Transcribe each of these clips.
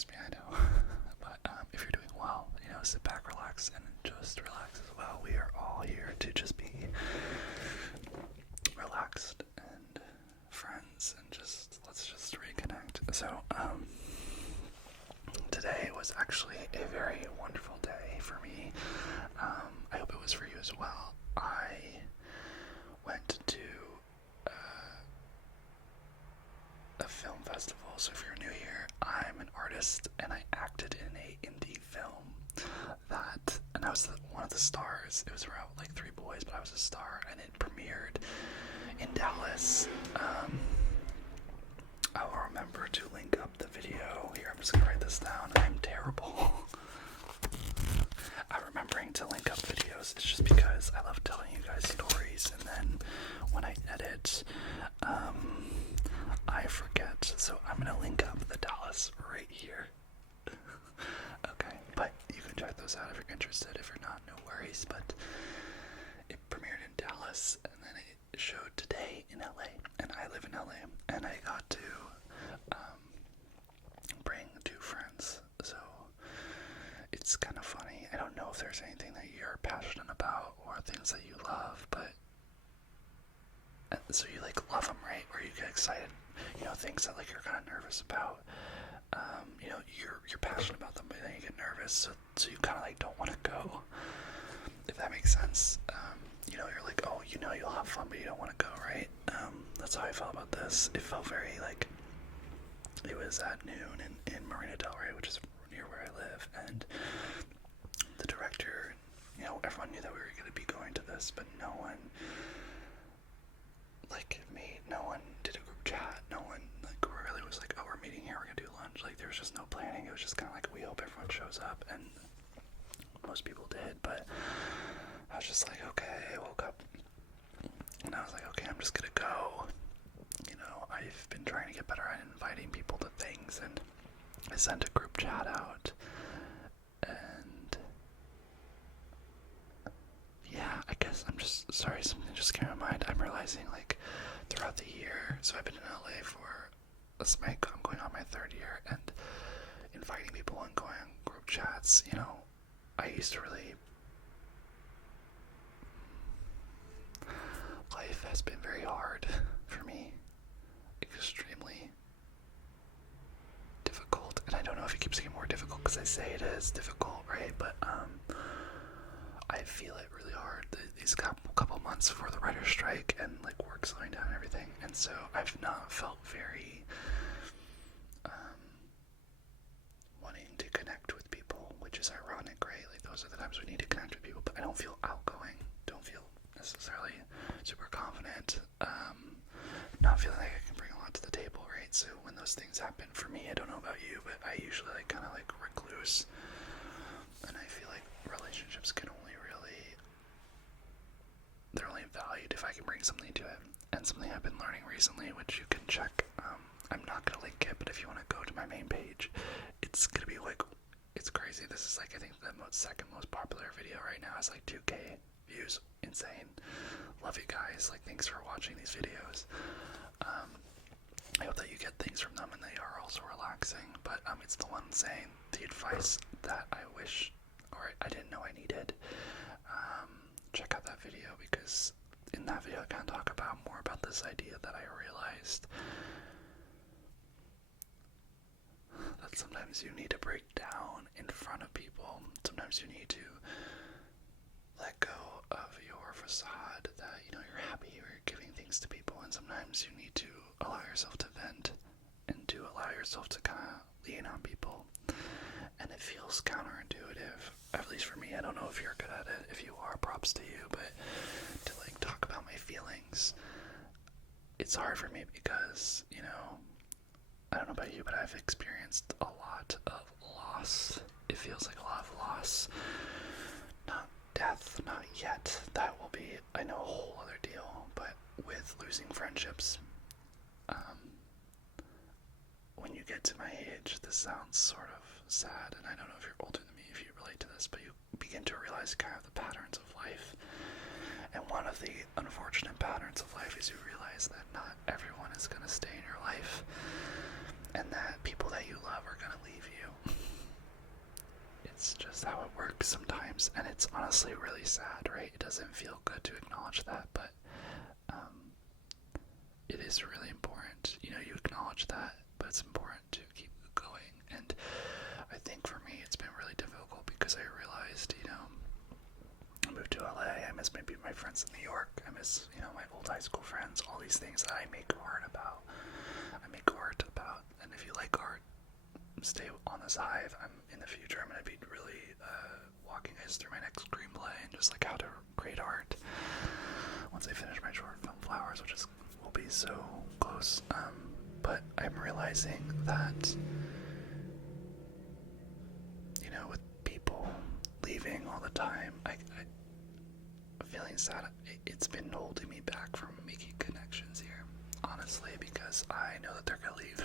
trust me, I know. But if you're doing well, sit back, relax, and just relax as well. We are all here to just be relaxed and friends, and let's just reconnect. So, today was actually a very wonderful day for me. I hope it was for you as well. I went to a film festival. So if you're new here, I'm an artist and I acted in a indie film and I was one of the stars. It was around like 3 boys, but I was a star, and it premiered in Dallas. I will remember to link up the video. Here, I'm just gonna write this down. I'm terrible at remembering to link up videos. It's just because I love telling you guys stories, and then when I edit, I forget. So I'm gonna link up the Dallas right here. Okay, but you can check those out if you're interested. If you're not, no worries. But it premiered in Dallas, and then it showed today in LA, and I live in LA, and I got to bring 2 friends. So it's kind of funny. I don't know if there's anything that you're passionate about or things that you love, but so you like love them, right? Or you get excited, things that like you're kind of nervous about. You're passionate about them, but then you get nervous, so you kind of like don't want to go, if that makes sense. You're like, oh, you'll have fun, but you don't want to go, right? That's how I felt about this. It felt very like it was at noon in Marina Del Rey, which is near where I live, and the director, everyone knew that we were going to be going to this, but no one did a group chat. No one really was like, oh, we're meeting here, we're gonna do lunch. Like, there was just no planning. It was just kind of like, we hope everyone shows up, and most people did. But I was just like, okay. I woke up and I was like, okay, I'm just gonna go. I've been trying to get better at inviting people to things, and I sent a group chat out, and yeah, I guess I'm just sorry, something just came to mind. I'm realizing, like, throughout the year, so I've been in LA for I'm going on my 3rd year, and inviting people and going on group chats, I used to really, life has been very hard for me, extremely difficult, and I don't know if it keeps getting more difficult because I say it is difficult, right? But I feel it really hard these couple months before the writer's strike, and like work slowing down and everything, and so I've not felt very wanting to connect with people, which is ironic, right? Like, those are the times we need to connect with people, but I don't feel outgoing, don't feel necessarily super confident, not feeling like I can bring a lot to the table, right? So when those things happen for me, I don't know about you, but I usually kind of recluse, and I feel like relationships can only they're only valued if I can bring something to it. And something I've been learning recently, which you can check, I'm not gonna link it, but if you want to go to my main page, it's gonna be it's crazy. This is I think the second most popular video right now. It's 2K views. Insane. Love you guys. Thanks for watching these videos. I hope that you get things from them and they are also relaxing, but it's the one saying the advice that I wish, or I didn't know I needed. Check out that video, because in that video I kind of talk more about this idea that I realized that sometimes you need to break down in front of people. Sometimes you need to let go of your facade that you're happy, you're giving things to people, and sometimes you need to allow yourself to vent and to allow yourself to kind of lean on people. And it feels counterintuitive, at least for me. I don't know if you're good at it. If you are, props to you. But to talk about my feelings, it's hard for me because, I don't know about you, but I've experienced a lot of loss. It feels like a lot of loss. Not death, not yet. That will be, I know, a whole other deal. But with losing friendships, when you get to my age, this sounds sort of sad, and I don't know if you're older than me, if you relate to this, but you begin to realize kind of the patterns of life. And one of the unfortunate patterns of life is you realize that not everyone is going to stay in your life, and that people that you love are going to leave you. that's just how it works sometimes, and it's honestly really sad, right? It doesn't feel good to acknowledge that, but it is really important. You know, you acknowledge that, but it's important to keep going. And I think for me, it's been really difficult because I realized, you know, I moved to LA, I miss maybe my friends in New York, I miss, you know, my old high school friends, all these things that I make art about. And if you like art, stay on this hive. In the future, I'm going to be really walking guys through my next screenplay and just like how to create art once I finish my short film Flowers, which will be so close. But I'm realizing that, you know, with people leaving all the time, I'm feeling sad. It's been holding me back from making connections here, honestly, because I know that they're going to leave,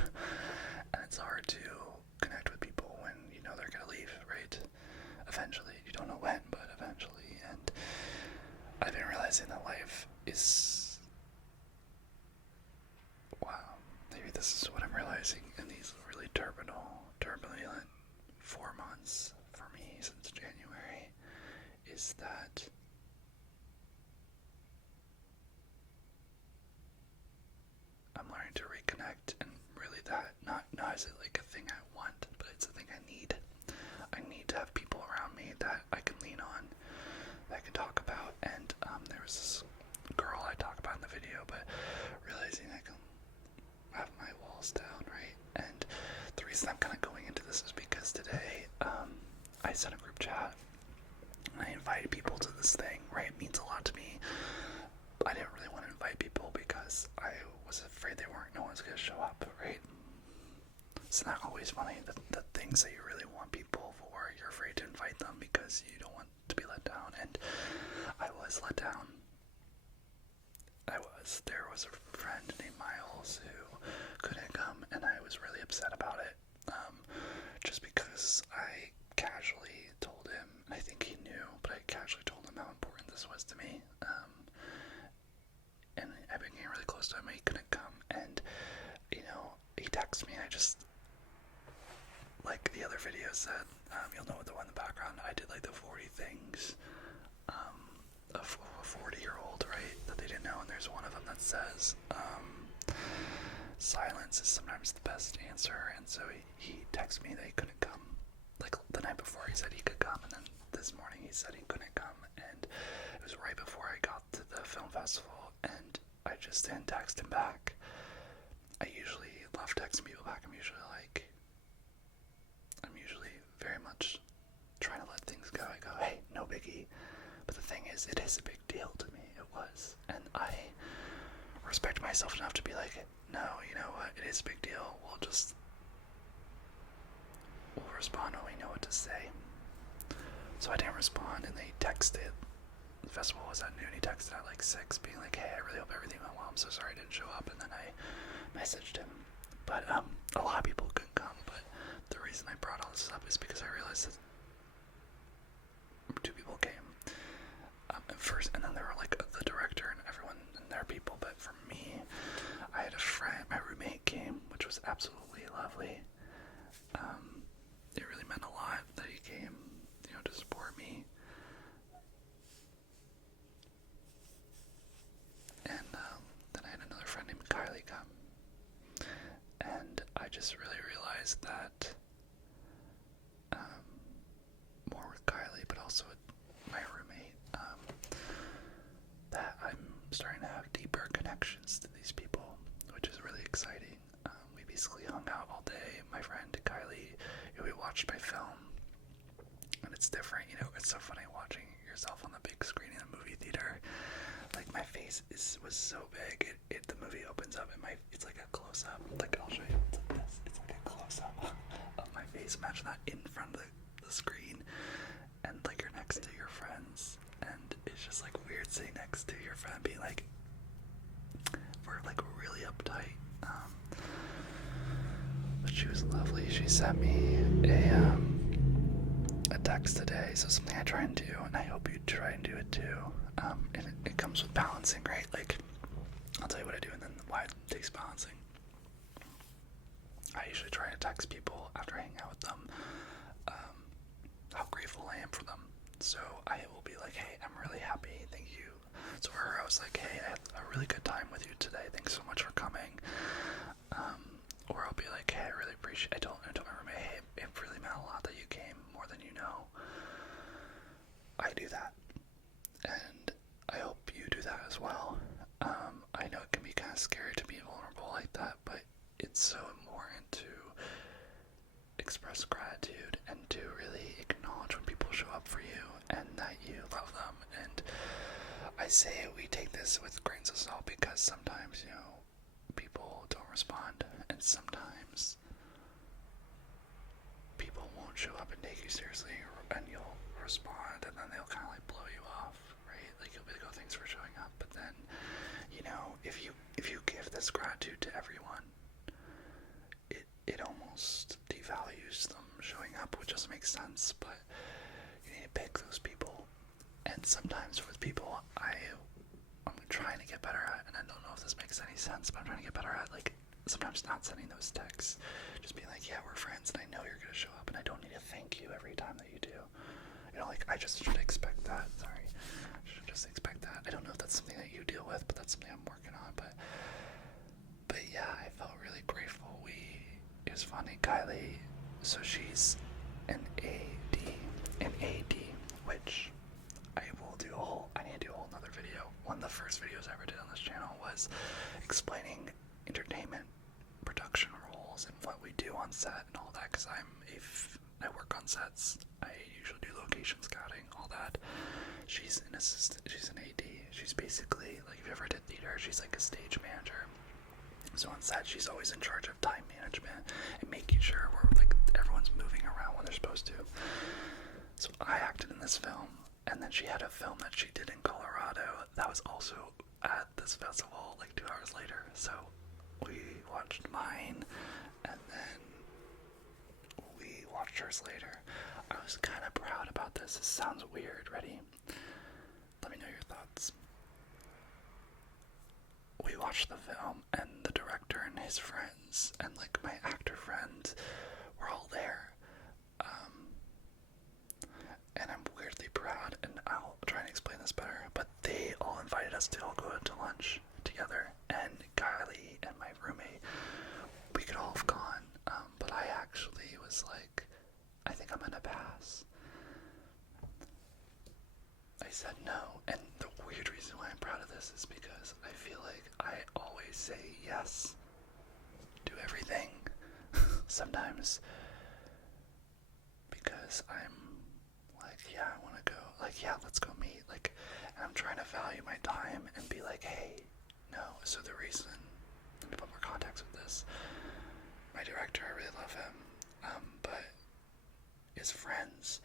and it's hard to connect with people when you know they're going to leave, right? Eventually. You don't know when, but eventually. And I've been realizing that life is... Wow. Maybe this is what I'm realizing in these really turbulent 4 months for me since January, is that I'm learning to reconnect, and really that, not is it like a thing I want, but it's a thing I need. I need to have people around me that I can lean on, that I can talk about. And there was this girl I talk about in the video, but realizing I can have my walls down, right? And the reason I'm kind of going into this is because today I sent a group chat and I invited people to this thing, right? It means a lot to me. I didn't really want to invite people because I was afraid no one's going to show up, right? It's not always funny, the things that you really want people for, you're afraid to invite them because you don't want to be let down. And I was let down. There was a friend named Miles who couldn't come, and I was really upset about it. Just because I casually told him, I think he knew, but I casually told him how important this was to me. And I've been getting really close to him, he couldn't come, and, you know, he texted me, and I just, like the other video said, you'll know the one in the background, I did like the 40 things of a 40-year-old, right, that they didn't know, and there's one of them that says, silence is sometimes the best answer. And so he texted me that he couldn't come. Like the night before he said he could come, and then this morning he said he couldn't come, and it was right before I got to the film festival, and I just didn't text him back. I usually love texting people back. I'm usually very much trying to let things go. I go, hey, no biggie. But the thing is, it is a big deal to me. It was. And I respect myself enough to be like, no, you know what, it is a big deal. We'll respond when we know what to say. So I didn't respond, and they texted. The festival was at noon. He texted at like 6, being like, hey, I really hope everything went well. I'm so sorry I didn't show up. And then I messaged him. But a lot of people couldn't come. But the reason I brought all this up is because I realized that 2 people came. At first, and then there were like the director and everyone and their people. But for me, I had a friend, my roommate came, which was absolutely lovely. It really meant a lot that he came, you know, to support me. And then I had another friend named Kylie come. And I just really realized that more with Kylie, but also with my roommate, that I'm starting to have deeper connections to these people, which is really exciting. We basically hung out all day. My friend Kylie, we watched my film, and it's different, you know. It's so funny watching yourself on the big screen in a movie theater. Like, my face was so big. The movie opens up, and it's like a close up. Like, I'll show you. It's like this. It's like a close up of my face. Imagine that in front of the screen, and like you're next to your friends, and it's just like weird sitting next to your friend, being like, we're like really uptight. But she was lovely. She sent me a text today, so something I try and do, and I hope you try and do it too. And it comes with balancing, right? Like, I'll tell you what I do and then why it takes balancing. I usually try to text people after hanging out with them, how grateful I am for them. So I will be like, hey, I'm really happy, thank you. So for her, I was like, hey, I had a really good time with you today, thanks so much for coming. Or I'll be like, hey, I really appreciate, I told my roommate, hey, it really meant a lot that you came, more than you know. I do that, and I hope you do that as well. I know it can be kind of scary to be vulnerable like that, but it's so important to express gratitude and to really acknowledge when people show up for you and that you love them. And I say we take this with grains of salt because sometimes, you know, people don't respond, and sometimes people won't show up and take you seriously, and you'll respond and then they'll kind of like blow you off, right? Like you'll be like, oh, thanks for showing up, but then, you know, if you give this gratitude to everyone, it almost devalues them showing up, which doesn't make sense. But you need to pick those people. And sometimes with people I'm trying to get better at, and I don't know if this makes any sense, but I'm trying to get better at, like, sometimes not sending those texts, just being like, yeah, we're friends and I know you're gonna show up and I don't need to thank you every time that you do. You know, like, I just should expect that. Sorry, I should just expect that. I don't know if that's something that you deal with, but that's something I'm working on. But yeah, I felt really grateful. It was funny, Kylie, so she's an AD, which I need to do a whole nother video. One of the first videos I ever did on this channel was explaining entertainment production roles and what we do on set and all that, because I work on sets. I usually do location scouting, all that. She's an assistant, she's an AD. She's basically, like, if you ever did theater, she's like a stage manager. So on set, she's always in charge of time management and making sure everyone's moving around when they're supposed to. So I acted in this film, and then she had a film that she did in Colorado that was also at this festival like 2 hours later. So we watched mine, and then we watched hers later. I was kind of proud about this. This sounds weird. Ready? Let me know your thoughts. We watched the film, and the director and his friends and like my actor friends were all there. And I'm weirdly proud, and I'll try and explain this better, but they all invited us to all go out to lunch together, and Kylie and my roommate, we could all have gone, but I actually was like, I think I'm gonna pass. I said no, and the weird reason why I'm proud of this is because I feel like I always say yes to everything. Sometimes because I'm like, yeah, I want to go, like, yeah, let's go meet, like, and I'm trying to value my time and be like, hey, no. So the reason, let me put more context with this, my director, I really love him, but his friends,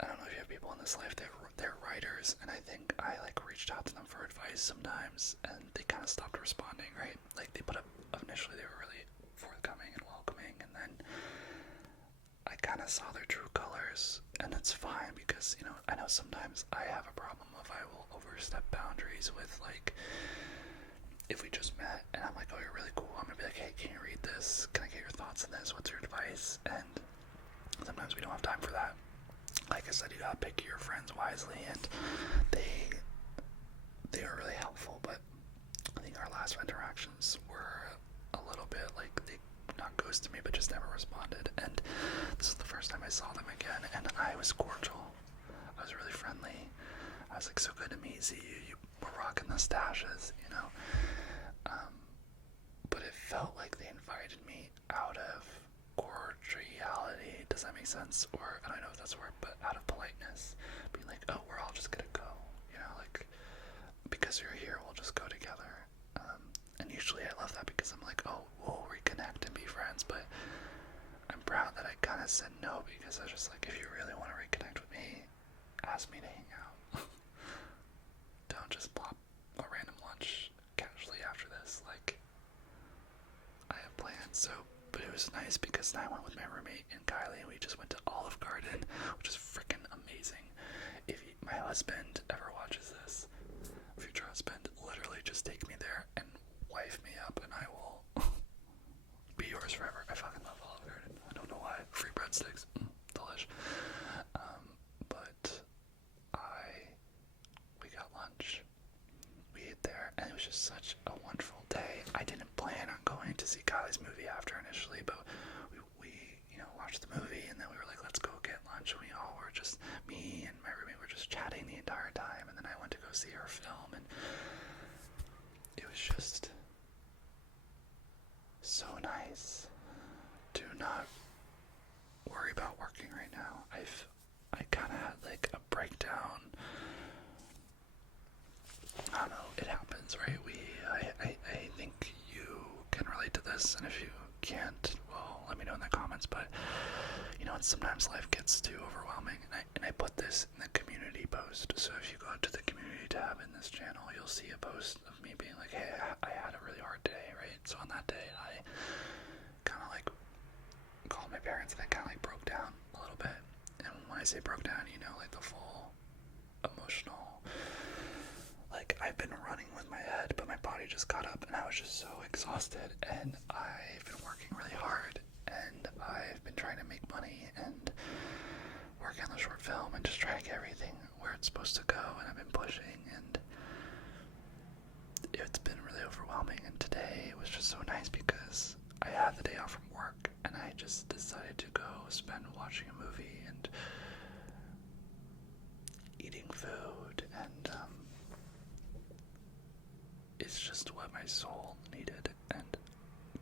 I don't know if you have people in this life, they're writers, and I think I like reached out to them for advice sometimes, and they kind of stopped responding, right? Like, they put up, initially they were really forthcoming and welcoming, and then I kind of saw their true colors, and it's fine because, you know, I know sometimes I have a problem if I will overstep boundaries with, like, if we just met and I'm like, oh, you're really cool, I'm gonna be like, hey, can you read this? Can I get your thoughts on this? What's your advice? And sometimes we don't have time for that. Like I said, you gotta pick your friends wisely, and they are really helpful, but I think our last interactions were a little bit like, they not ghosted me, but just never responded, and this is the first time I saw them again, and I was cordial. I was really friendly. I was like, so good to meet you. You were rocking the stashes, you know? But it felt like they invited me out of cordiality. Does that make sense? Or, I don't know if that's a word, but out of politeness. Being like, oh, we're all just gonna go, you know, like, because you're here, we'll just go together. And usually I love that because I'm like, oh, we'll reconnect and be friends, but I'm proud that I kind of said no, because I was just like, if you really want to reconnect with me, ask me to hang out. Don't just plop a random lunch casually after this. Like, I have plans. So, but it was nice because I went with my roommate and Kylie, and we just went to Olive Garden, which is freaking amazing. If my husband ever watches this, future husband, literally just take me there and wife me up, and I will be yours forever. I fucking love Olive Garden. I don't know why. Free breadsticks. was just such a wonderful day. I didn't plan on going to see Kylie's movie after initially, but we watched the movie, and then we were like, let's go get lunch. We all were just, me and my roommate were just chatting the entire time, and then I went to go see her film, and it was just so nice to not worry about working right now. I kind of had like a breakdown. I don't know, it happens, right? I think you can relate to this, and if you can't, well, let me know in the comments, but sometimes life gets too overwhelming, and I put this in the community post, so if you go to the community tab in this channel, you'll see a post of me being like, hey, I had a really hard day, right? So on that day, I kind of like called my parents, and I kind of like broke down a little bit, and when I say broke down, like the full emotional, like I've been running with my head, but my body just got up, and I was just so exhausted, and I've been working really hard, and I've been trying to make money and work on the short film and just try to get everything where it's supposed to go, and I've been pushing, and it's been really overwhelming. And today it was just so nice because I had the day off from work, and I just decided to go spend watching a movie and eating food, and it's just what my soul needed. And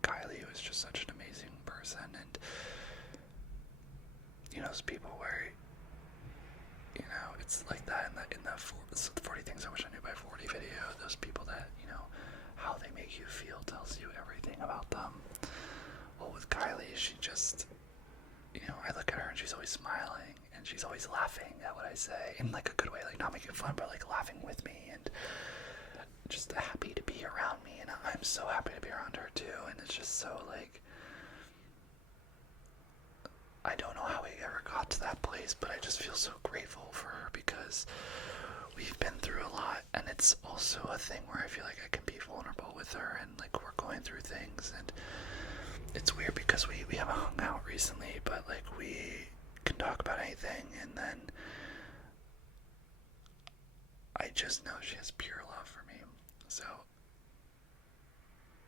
Kylie was just such an amazing person, and those people where it's like that in the 40 things I wish I knew by 40 video, those people that how they make you feel tells you everything about them. Well, with Kylie, she just I look at her and she's always smiling, and she's always laughing at what I say in like a good way, like not making fun, but like laughing with me, and just happy to be around me, and I'm so happy to be around her too. And it's just so like, I don't know how we ever got to that place, but I just feel so grateful for her because we've been through a lot, and it's also a thing where I feel like I can be vulnerable with her, and like we're going through things, and it's weird because we haven't hung out recently, but like we can talk about anything, and then I just know she has pure love for me. So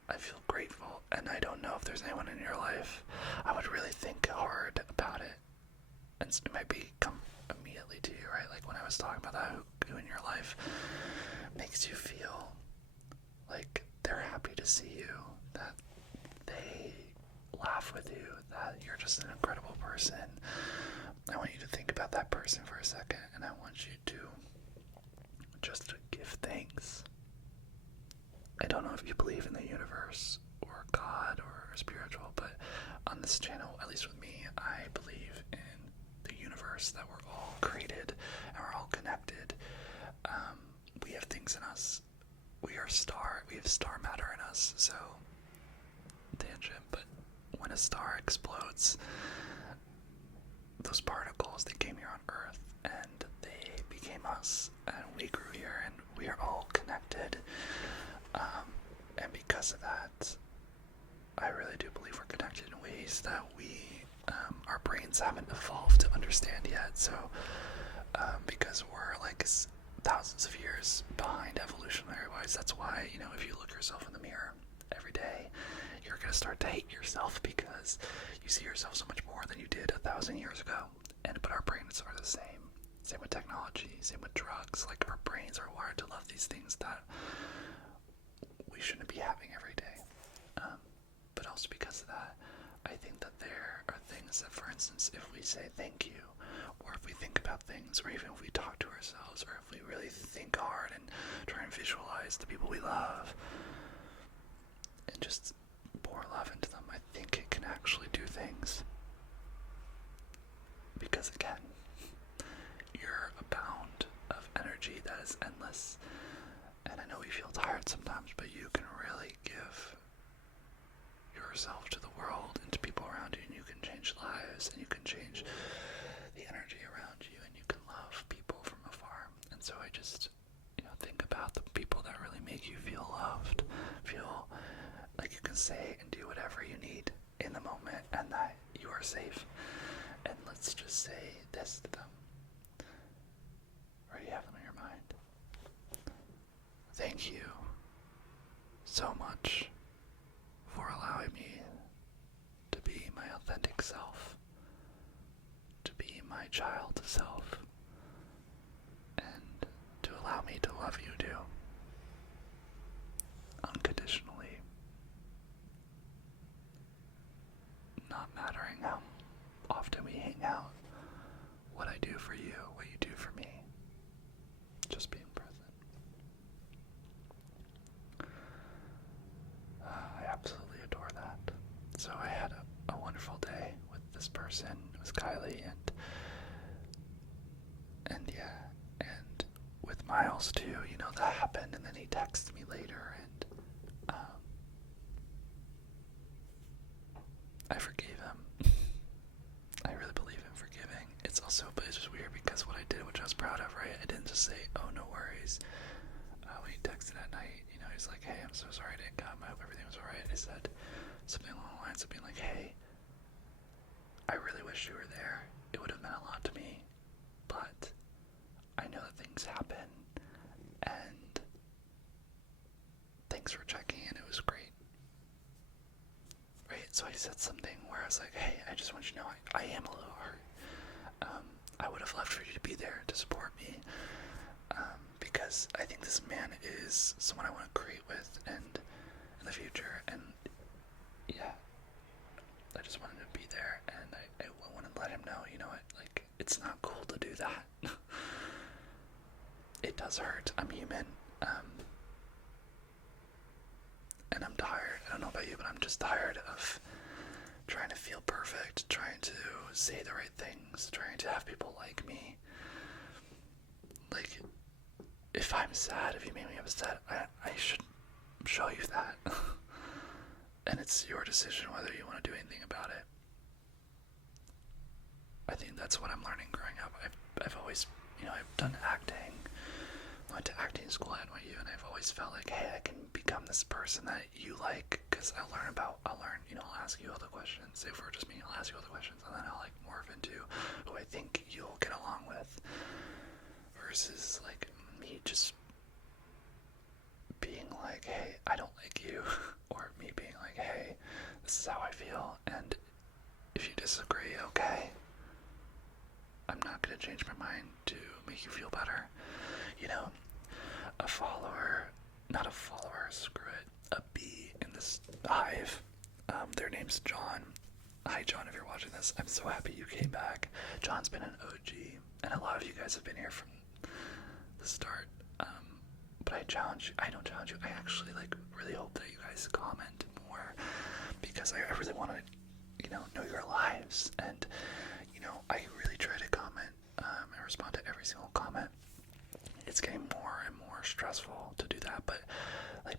I feel grateful, and I don't know if there's anyone in your life. I would really think hard about it, and it might come immediately to you, right? Like when I was talking about that, who in your life makes you feel like they're happy to see you, that they laugh with you, that you're just an incredible person. I want you to think about that person for a second, and I want you to just give thanks. I don't know if you believe in the universe or God or spiritual, but on this channel, at least with me, I believe in the universe, that we're all created and we're all connected. We have things in us. We have star matter in us, so tangent, but when a star explodes, those particles, they came here on Earth, and they became us, and we grew here, and we are all connected. And because of that, I really do believe we're connected in ways that our brains haven't evolved to understand yet. So, because we're like thousands of years behind evolutionary-wise, that's why, if you look yourself in the mirror every day, you're going to start to hate yourself because you see yourself so much more than you did 1,000 years ago. But our brains are the same. Same with technology, same with drugs. Like, our brains are wired to love these things that we shouldn't be having every day. But also because of that, I think that there are things that, for instance, if we say thank you, or if we think about things, or even if we talk to ourselves, or if we really think hard and try and visualize the people we love and just pour love into them, I think it can actually do things. Because again, you're a bound of energy that is endless. And I know we feel tired sometimes, but you can really give yourself to the world and to people around you, and you can change lives, and you can change the energy around you, and you can love people from afar. And so I just, think about the people that really make you feel loved, feel like you can say and do whatever you need in the moment, and that you are safe. And let's just say this to them. Or you have them in your mind. Thank you so much for allowing me to be my authentic self, to be my child self, and to allow me to love you too, unconditionally, not mattering how often we hang out, what I do for you, what you do for me, just being present. I absolutely adore that. So I had a wonderful day with this person. It was Kylie, and yeah, and with Miles too, that happened, and then he texted me later, and I forgave him. I really believe in forgiving. But it's just weird because what I did, which I was proud of, right? I didn't just say, oh, no worries. When he texted at night, he's like, hey, I'm so sorry I didn't come. I hope everything was alright. I said something along the lines of being like, hey, I really wish you were there. It would have meant a lot to me. But I know that things happen. And thanks for checking in. It was great. Right? So I said something where I was like, hey, I just want you to know I am a little hurt. I would have loved for you to be there to support me, because I think this man is someone I want to create with and in the future, and yeah, I just wanted to be there, and I wanted to let him know, it's not cool to do that. It does hurt. I'm human, and I'm tired. I don't know about you, but I'm just tired of trying to feel perfect, trying to say the right things, trying to have people like me. Like, if I'm sad, if you made me upset, I should show you that. And it's your decision whether you want to do anything about it. I think that's what I'm learning growing up. I've always, I've done acting, went to acting school at NYU, and I've always felt like, hey, I can become this person that you like, because I'll learn, I'll ask you all the questions. Say if we're just meeting, I'll ask you all the questions, and then I'll morph into who I think you'll get along with, versus me just being like, hey, I don't like you, or me being like, hey, this is how I feel, and if you disagree, okay, I'm not going to change my mind to make you feel better. A follower, not a follower, screw it, a bee in this hive, their name's John. Hi John, if you're watching this, I'm so happy you came back. John's been an OG, and a lot of you guys have been here from the start, but I don't challenge you, I actually really hope that you guys comment more, because I really want to, know your lives, and, I really try to comment, and respond to every single comment. It's getting more and more stressful to do that, but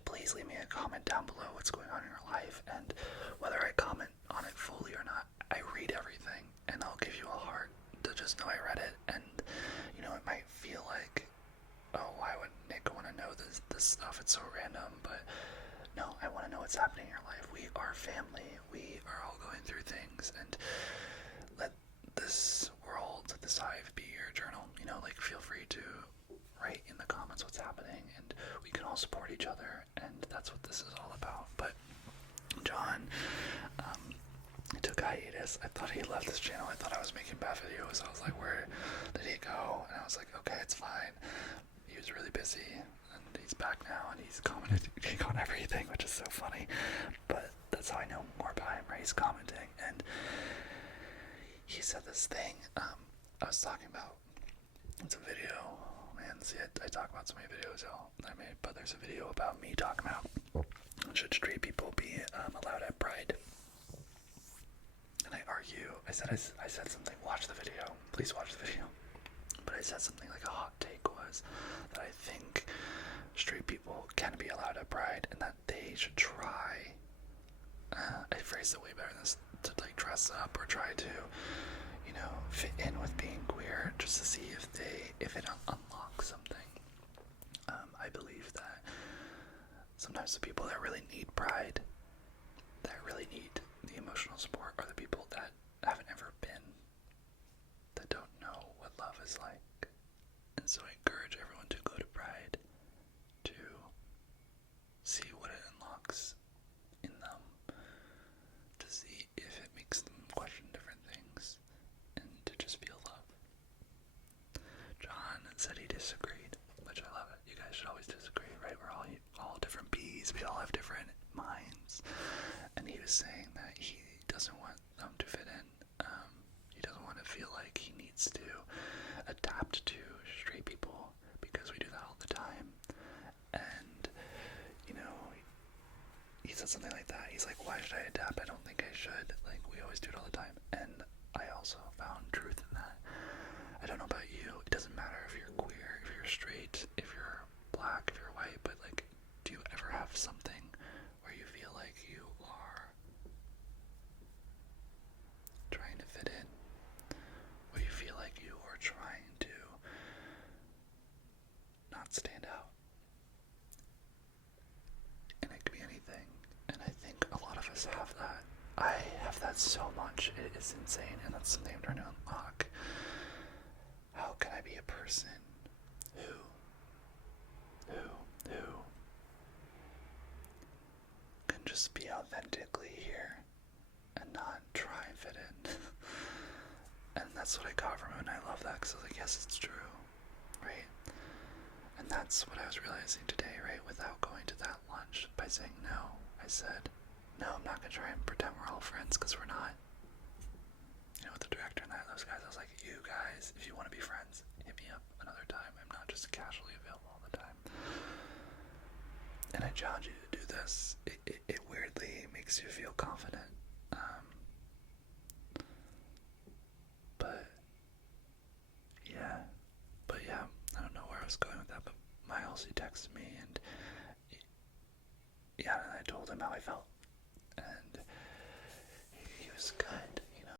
please leave me a comment down below what's going on in your life, and whether I comment on it fully or not, I read everything, and I'll give you a heart to just know I read it. And it might feel like, oh, why would Nick want to know this stuff, it's so random, but no, I want to know what's happening in your life. We are family, we are all going through things, and let this world, this hive, be your journal. Feel free to write in the comments what's happening, and we can all support each other, and that's what this is all about. But John took hiatus. I thought he left this channel. I thought I was making bad videos. I was like, where did he go? And I was like, okay, it's fine. He was really busy, and he's back now, and he's commenting on everything, which is so funny. But that's how I know more about him, right? He's commenting, and he said this thing I was talking about. It's a video, man. See, I talk about so many videos I made, but there's a video about me talking about should straight people be allowed at Pride. And I argue, I said something, watch the video, please watch the video. But I said something like a hot take was that I think straight people can be allowed at Pride, and that they should try, I phrased it way better than this, to dress up or try to, fit in with being queer, just to see if it unlocks something. I believe that sometimes the people that really need Pride, that really need the emotional support, are the people that haven't ever been, that don't know what love is like. And so I encourage everyone to go to Pride to see what it unlocks different minds, and he was saying that he doesn't want them to fit in. He doesn't want to feel like he needs to adapt to straight people because we do that all the time. And, you know, he said something like that. He's like, why should I adapt? I don't think I should. Like, we always do it all the time. And I also found truth in that. I don't know about you. It doesn't matter if you're queer, if you're straight, if you're black, if you're white, but like, do you ever have something where you feel like you are trying to fit in? Where you feel like you are trying to not stand out? And it could be anything. And I think a lot of us have that. I have that so much. It is insane, and that's something I'm trying to unlock. How can I be a person who can just be authentically here and not try and fit in? And that's what I got from him, and I love that, because I was like, yes, it's true, right? And that's what I was realizing today, right? Without going to that lunch, by saying no, I said, no, I'm not going to try and pretend we're all friends, because we're not. You know, with the director and those guys, I was like, you guys, if you want to be friends, hit me up another time. I'm not just casually available all the time. And I challenge you to do this. It weirdly makes you feel confident. But yeah, I don't know where I was going with that, but Miles, he texted me, and and I told him how I felt. And he was good.